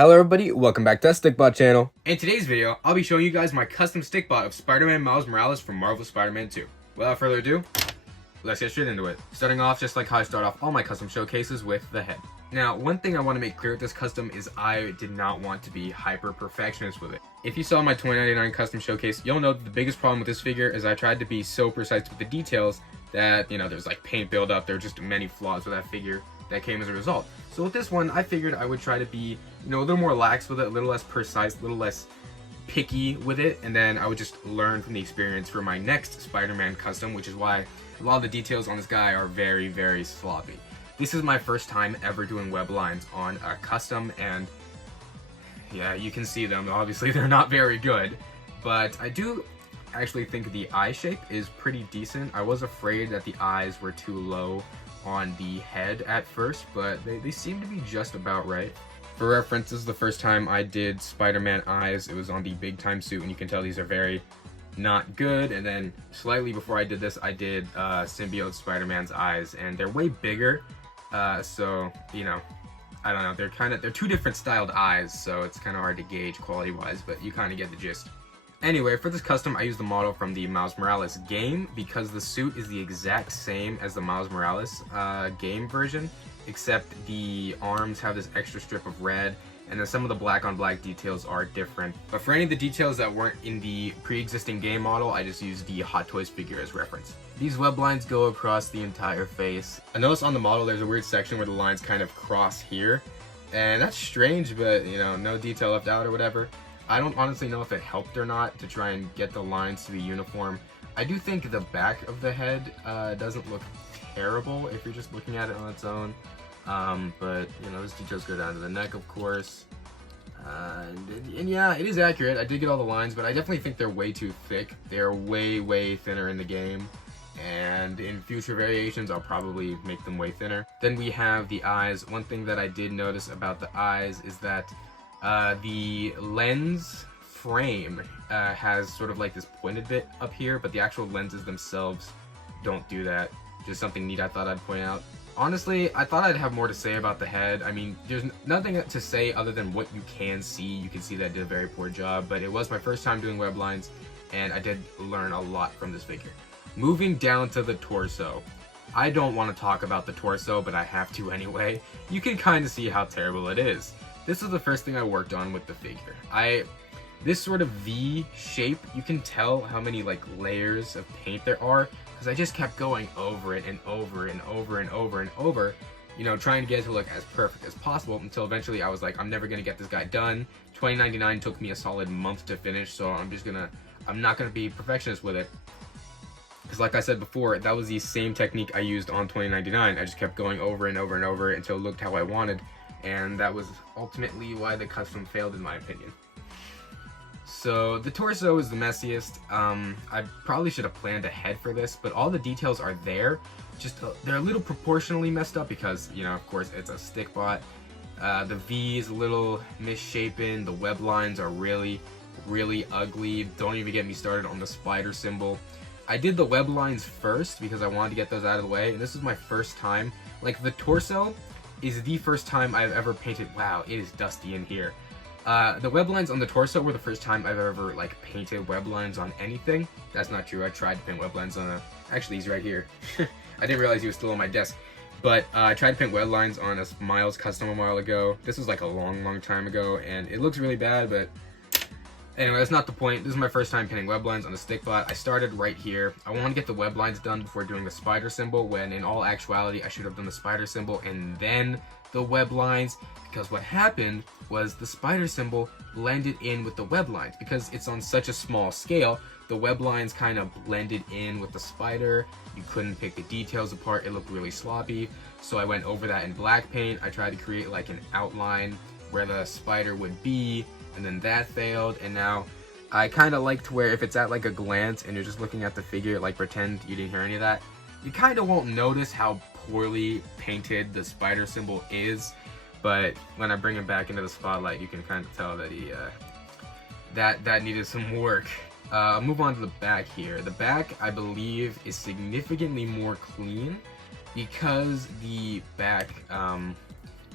Hello everybody, welcome back to the Stikbot channel. In today's video, I'll be showing you guys my custom Stikbot of Spider-Man Miles Morales from Marvel's Spider-Man 2. Without further ado, let's get straight into it. Starting off just like how I start off all my custom showcases with the head. Now, one thing I want to make clear with this custom is I did not want to be hyper perfectionist with it. If you saw my $20.99 custom showcase, you'll know that the biggest problem with this figure is I tried to be so precise with the details that, there's like paint buildup, there are just many flaws with that figure that came as a result. So with this one, I figured I would try to be, a little more lax with it, a little less precise, a little less picky with it, and then I would just learn from the experience for my next Spider-Man custom, which is why a lot of the details on this guy are very, very sloppy. This is my first time ever doing web lines on a custom, and yeah, you can see them. Obviously, they're not very good, but I do actually think the eye shape is pretty decent. I was afraid that the eyes were too low on the head at first, but they seem to be just about right. For reference, this is the first time I did Spider-Man eyes. It was on the big time suit, and you can tell these are very not good. And then slightly before I did this, I did symbiote Spider-Man's eyes, and they're way bigger. So I don't know, they're two different styled eyes, so it's kind of hard to gauge quality wise, but you kind of get the gist. Anyway, for this custom, I used the model from the Miles Morales game because the suit is the exact same as the Miles Morales game version, except the arms have this extra strip of red, and then some of the black on black details are different. But for any of the details that weren't in the pre-existing game model, I just used the Hot Toys figure as reference. These web lines go across the entire face. I noticed on the model there's a weird section where the lines kind of cross here, and that's strange, but no detail left out or whatever. I don't honestly know if it helped or not to try and get the lines to be uniform. I do think the back of the head doesn't look terrible if you're just looking at it on its own. But those details go down to the neck, of course. And yeah, it is accurate. I did get all the lines, but I definitely think they're way too thick. They're way, way thinner in the game. And in future variations, I'll probably make them way thinner. Then we have the eyes. One thing that I did notice about the eyes is that the lens frame has sort of like this pointed bit up here, but the actual lenses themselves don't do that. Just something neat I thought I'd point out. Honestly, I thought I'd have more to say about the head. I mean, there's nothing to say other than what you can see. You can see that I did a very poor job, but it was my first time doing web lines, and I did learn a lot from this figure. Moving down to the torso. I don't want to talk about the torso, but I have to anyway. You can kind of see how terrible it is. This is the first thing I worked on with the figure. This sort of V shape, you can tell how many layers of paint there are, because I just kept going over it and over and over and over and over, trying to get it to look as perfect as possible, until eventually I was like, I'm never gonna get this guy done. $20.99 took me a solid month to finish, so I'm not gonna be perfectionist with it. Because like I said before, that was the same technique I used on $20.99. I just kept going over and over and over until it looked how I wanted. And that was ultimately why the custom failed, in my opinion. So the torso is the messiest. I probably should have planned ahead for this, but all the details are there. Just they're a little proportionally messed up because, of course, it's a Stikbot. The V is a little misshapen. The web lines are really, really ugly. Don't even get me started on the spider symbol. I did the web lines first because I wanted to get those out of the way, and this is my first time. The torso is the first time I've ever painted. Wow, it is dusty in here. The web lines on the torso were the first time I've ever painted web lines on anything. That's not true. I tried to paint web lines on actually he's right here. I didn't realize he was still on my desk. But I tried to paint web lines on a Miles custom a while ago. This was a long time ago, and it looks really bad, but anyway, that's not the point. This is my first time painting web lines on a Stikbot. I started right here. I want to get the web lines done before doing the spider symbol, when in all actuality I should have done the spider symbol and then the web lines, because what happened was the spider symbol blended in with the web lines. Because it's on such a small scale, the web lines kind of blended in with the spider. You couldn't pick the details apart. It looked really sloppy. So I went over that in black paint. I tried to create an outline where the spider would be, and then that failed. And now I kind of like to where if it's at a glance and you're just looking at the figure, pretend you didn't hear any of that, you kind of won't notice how poorly painted the spider symbol is. But when I bring him back into the spotlight, you can kind of tell that he that needed some work. I'll move on to the back here. The back, I believe, is significantly more clean because the back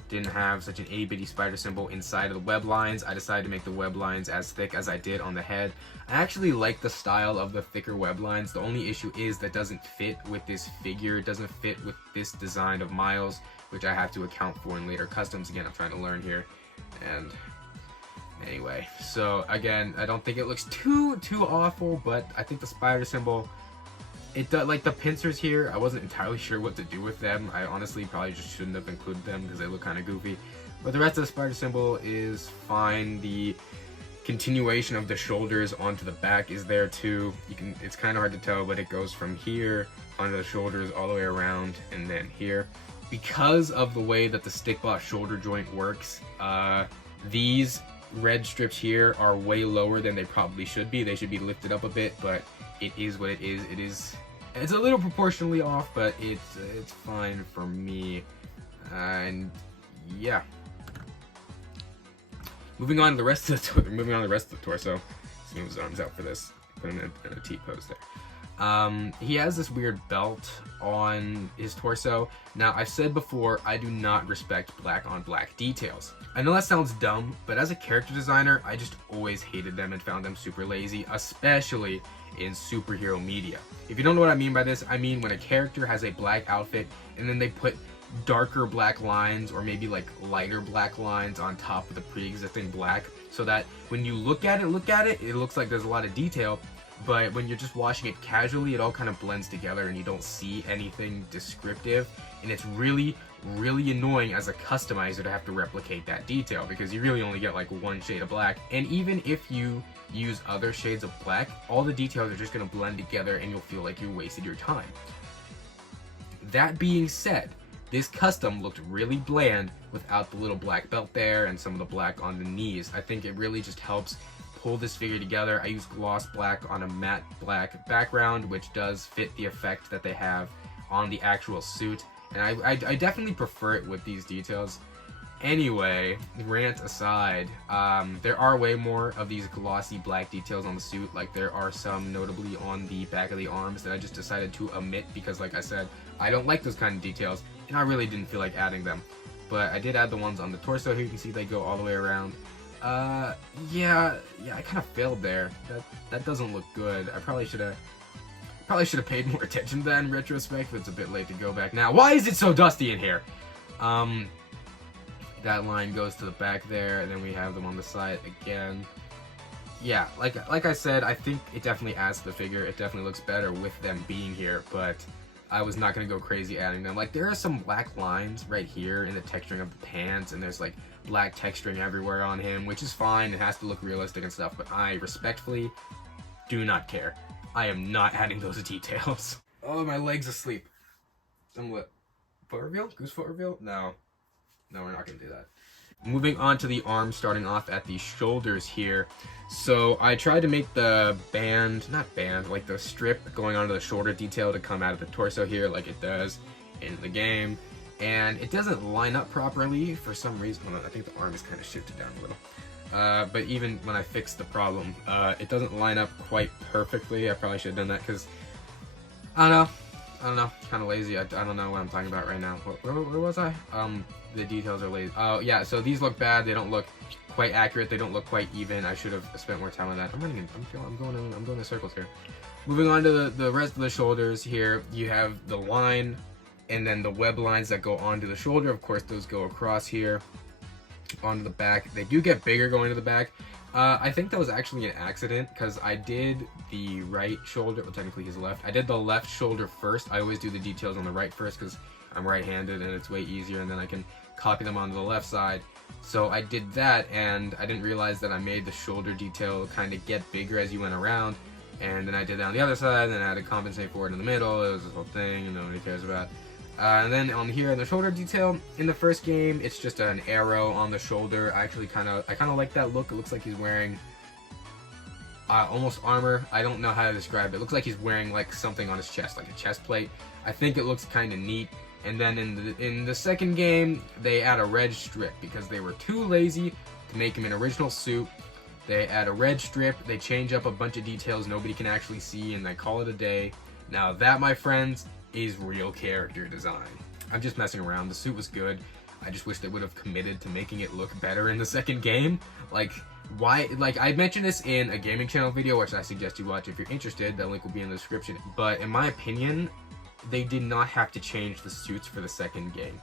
didn't have such an itty-bitty spider symbol inside of the web lines, I decided to make the web lines as thick as I did on the head. I actually like the style of the thicker web lines. The only issue is that doesn't fit with this figure. It doesn't fit with this design of Miles, which I have to account for in later customs. Again, I'm trying to learn here. And anyway, so again, I don't think it looks too awful, but I think the spider symbol, it does, like the pincers here, I wasn't entirely sure what to do with them. I honestly probably just shouldn't have included them because they look kind of goofy. But the rest of the spider symbol is fine. The continuation of the shoulders onto the back is there too. It's kind of hard to tell, but it goes from here onto the shoulders all the way around and then here. Because of the way that the Stikbot shoulder joint works, these red strips here are way lower than they probably should be. They should be lifted up a bit, but it is what it is. It's a little proportionally off, but it's fine for me. And yeah. Moving on to the rest of the torso. Let's move his arms out for this. Put him in a T pose there. He has this weird belt on his torso. Now, I've said before, I do not respect black on black details. I know that sounds dumb, but as a character designer, I just always hated them and found them super lazy, especially in superhero media. If you don't know what I mean by this, I mean when a character has a black outfit and then they put darker black lines or maybe like lighter black lines on top of the pre-existing black, so that when you look at it, it looks like there's a lot of detail, but when you're just watching it casually, it all kind of blends together and you don't see anything descriptive, and it's really annoying as a customizer to have to replicate that detail because you really only get like one shade of black. And even if you use other shades of black, all the details are just going to blend together and you'll feel like you wasted your time. That being said, this custom looked really bland without the little black belt there and some of the black on the knees. I think it really just helps pull this figure together. I used gloss black on a matte black background, which does fit the effect that they have on the actual suit. And I definitely prefer it with these details. Anyway, rant aside, there are way more of these glossy black details on the suit. Like there are some notably on the back of the arms that I just decided to omit because, like I said, I don't like those kind of details and I really didn't feel like adding them. But I did add the ones on the torso here. You can see they go all the way around. Yeah, I kind of failed there. That doesn't look good. I probably should have paid more attention to that in retrospect, but it's a bit late to go back now. Why is it so dusty in here? That line goes to the back there, and then we have them on the side again. Yeah, like I said, I think it definitely adds to the figure. It definitely looks better with them being here, but I was not going to go crazy adding them. Like, there are some black lines right here in the texturing of the pants, and there's, like, black texturing everywhere on him, which is fine. It has to look realistic and stuff, but I respectfully do not care. I am not adding those details. Oh, my leg's asleep. Some what? Foot reveal? Goose foot reveal? No, we're not going to do that. Moving on to the arms, starting off at the shoulders here. So I tried to make the like the strip going onto the shoulder detail to come out of the torso here like it does in the game. And it doesn't line up properly for some reason. Well, I think the arm is kind of shifted down a little. But even when I fixed the problem, it doesn't line up quite perfectly. I probably should have done that because, I don't know, kind of lazy. I don't know what I'm talking about right now. Where was I? The details are lazy. Oh yeah, so these look bad. They don't look quite accurate. They don't look quite even. I should have spent more time on that. I'm going in circles here. Moving on to the rest of the shoulders here, you have the line and then the web lines that go onto the shoulder. Of course, those go across here onto the back. They do get bigger going to the back. I think that was actually an accident because I did the right shoulder, well, technically his left. I did the left shoulder first. I always do the details on the right first because I'm right-handed and it's way easier, and then I can copy them onto the left side. So I did that, and I didn't realize that I made the shoulder detail kind of get bigger as you went around, and then I did that on the other side, and then I had to compensate for it in the middle. It was this whole thing, and nobody cares about. And then on here in the shoulder detail, in the first game, it's just an arrow on the shoulder. I kind of like that look. It looks like he's wearing almost armor. I don't know how to describe it. It looks like he's wearing like something on his chest, like a chest plate. I think it looks kind of neat. And then in the second game, they add a red strip because they were too lazy to make him an original suit. They add a red strip. They change up a bunch of details nobody can actually see, and they call it a day. Now that, my friends, is real character design. I'm just messing around. The suit was good. I just wish they would have committed to making it look better in the second game. Like, why? Like, I mentioned this in a gaming channel video, which I suggest you watch if you're interested. The link will be in the description. But in my opinion, they did not have to change the suits for the second game.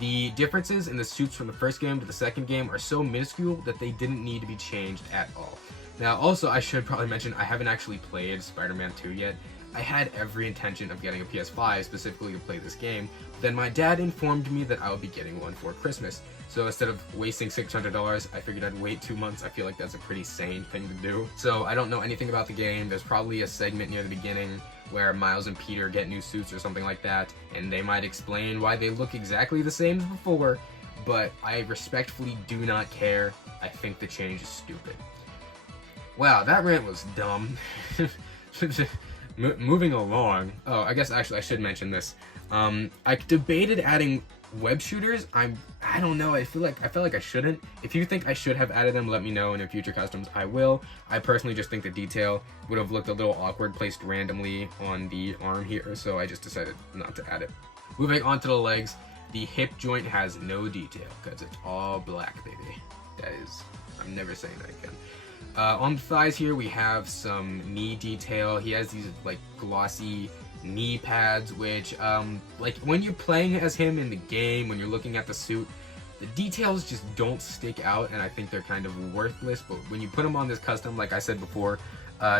The differences in the suits from the first game to the second game are so minuscule that they didn't need to be changed at all. Now, also, I should probably mention, I haven't actually played Spider-Man 2 yet. I had every intention of getting a PS5 specifically to play this game. Then my dad informed me that I would be getting one for Christmas. So instead of wasting $600, I figured I'd wait 2 months. I feel like that's a pretty sane thing to do. So I don't know anything about the game. There's probably a segment near the beginning where Miles and Peter get new suits or something like that, and they might explain why they look exactly the same as before, but I respectfully do not care. I think the change is stupid. Wow, that rant was dumb. Moving along. Oh, I guess actually I should mention this. I debated adding web shooters. I don't know. I felt like I shouldn't. If you think I should have added them, let me know, and in future customs I will. I personally just think the detail would have looked a little awkward placed randomly on the arm here, so I just decided not to add it. Moving on to the legs, the hip joint has no detail because it's all black, baby. That is, I'm never saying that again. On the thighs here, we have some knee detail. He has these like glossy knee pads, which like when you're playing as him in the game, when you're looking at the suit, the details just don't stick out, and I think they're kind of worthless. But when you put them on this custom, like I said before,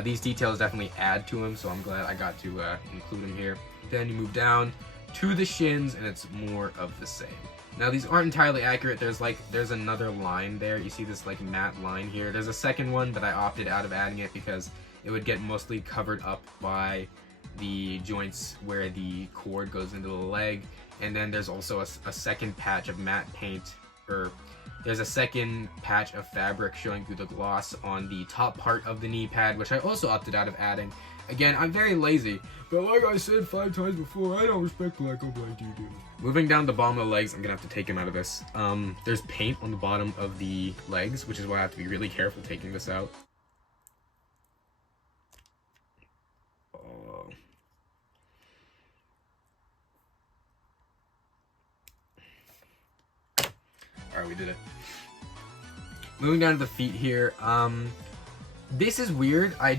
these details definitely add to him, so I'm glad I got to include them here. Then you move down to the shins, and it's more of the same. Now these aren't entirely accurate. There's another line there. You see this like matte line here. There's a second one, but I opted out of adding it because it would get mostly covered up by the joints where the cord goes into the leg. And then there's also a second patch of matte paint, or there's a second patch of fabric showing through the gloss on the top part of the knee pad, which I also opted out of adding. Again, I'm very lazy, but like I said 5 times before, I don't respect black on black dudes. Moving down the bottom of the legs, I'm gonna have to take him out of this. There's paint on the bottom of the legs, which is why I have to be really careful taking this out. Alright, we did it. Moving down to the feet here, this is weird. I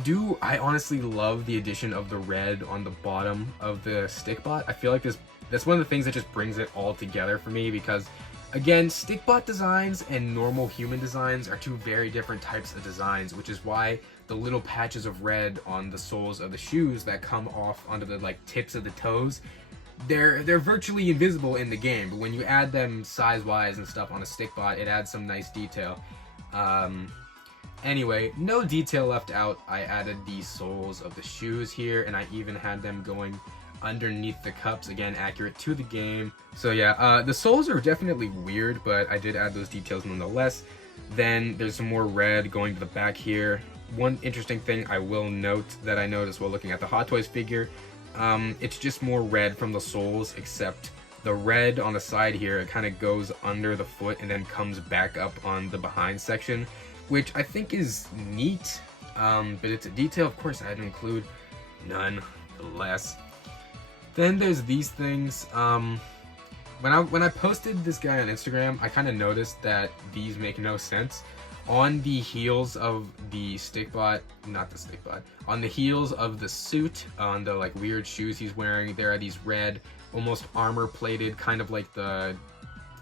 honestly love the addition of the red on the bottom of the Stikbot. I feel like that's one of the things that just brings it all together for me, because again, Stikbot designs and normal human designs are two very different types of designs, which is why the little patches of red on the soles of the shoes that come off onto the like tips of the toes, they're virtually invisible in the game, but when you add them size-wise and stuff on a Stikbot, it adds some nice detail. Anyway, no detail left out. I added the soles of the shoes here, and I even had them going underneath the cups, again accurate to the game. So yeah, the soles are definitely weird, but I did add those details nonetheless. Then there's some more red going to the back here. One interesting thing I will note that I noticed while looking at the Hot Toys figure, it's just more red from the soles, except the red on the side here, it kind of goes under the foot and then comes back up on the behind section, which I think is neat, but it's a detail, of course, I had to include nonetheless. Then there's these things. When I posted this guy on Instagram, I kind of noticed that these make no sense. On the heels of the Stikbot, not the Stikbot, on the heels of the suit, on the like weird shoes he's wearing, there are these red, almost armor plated, kind of like the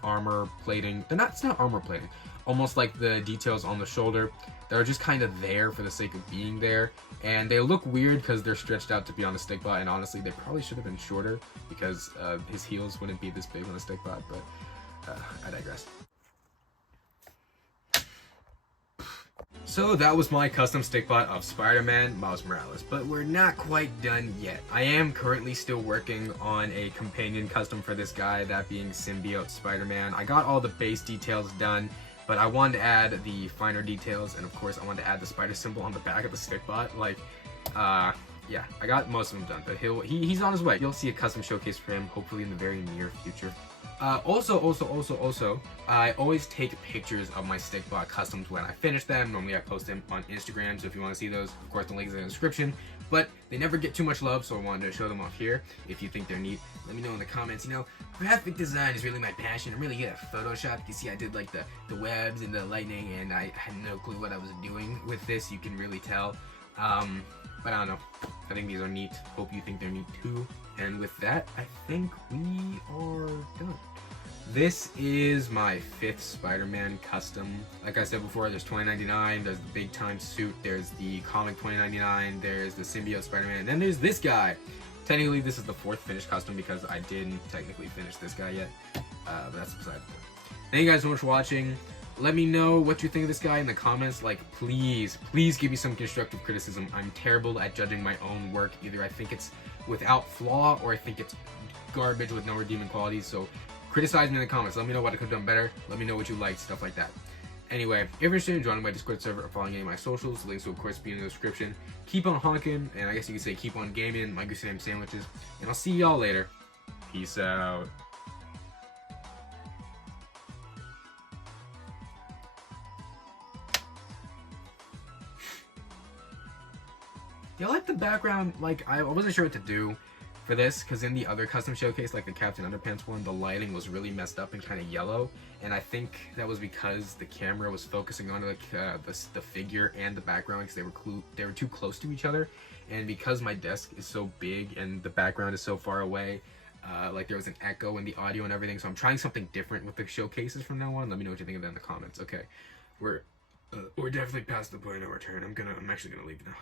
armor plating. It's not armor plating. Almost like the details on the shoulder. They're just kind of there for the sake of being there. And they look weird because they're stretched out to be on a Stikbot, and honestly, they probably should have been shorter because his heels wouldn't be this big on a Stikbot, but I digress. So that was my custom Stikbot of Spider-Man Miles Morales, but we're not quite done yet. I am currently still working on a companion custom for this guy, that being Symbiote Spider-Man. I got all the base details done, but I wanted to add the finer details, and of course I wanted to add the spider symbol on the back of the Stikbot. Like, yeah, I got most of them done, but he's on his way. You'll see a custom showcase for him, hopefully in the very near future. Also, I always take pictures of my Stikbot customs when I finish them. Normally I post them on Instagram, so if you want to see those, of course the link is in the description. But they never get too much love, so I wanted to show them off here. If you think they're neat, let me know in the comments. You know, graphic design is really my passion. I'm really good at Photoshop. You can see I did like the webs and the lightning, and I had no clue what I was doing with this. You can really tell. But I don't know. I think these are neat. Hope you think they're neat too. And with that, I think we are done. This is my 5th Spider-Man custom. Like I said before, there's 2099, there's the big time suit, there's the comic 2099, there's the symbiote Spider-Man, and then there's this guy. Technically, this is the 4th finished custom because I didn't technically finish this guy yet. But that's beside the point. Thank you guys so much for watching. Let me know what you think of this guy in the comments. Like, please give me some constructive criticism. I'm terrible at judging my own work. Either I think it's without flaw or I think it's garbage with no redeeming qualities. So criticize me in the comments. Let me know what I could have done better. Let me know what you liked, stuff like that. Anyway, if you're interested in joining my Discord server or following any of my socials, links will of course be in the description. Keep on honking, and I guess you could say keep on gaming, my goosey name sandwiches, and I'll see y'all later. Peace out. Do you like the background? Like, I wasn't sure what to do for this, because in the other custom showcase, like the Captain Underpants one, the lighting was really messed up and kind of yellow, and I think that was because the camera was focusing on like the figure and the background because they were too close to each other, and because my desk is so big and the background is so far away, like there was an echo in the audio and everything. So I'm trying something different with the showcases from now on. Let me know what you think of that in the comments. Okay, we're definitely past the point of no return. I'm actually gonna leave now.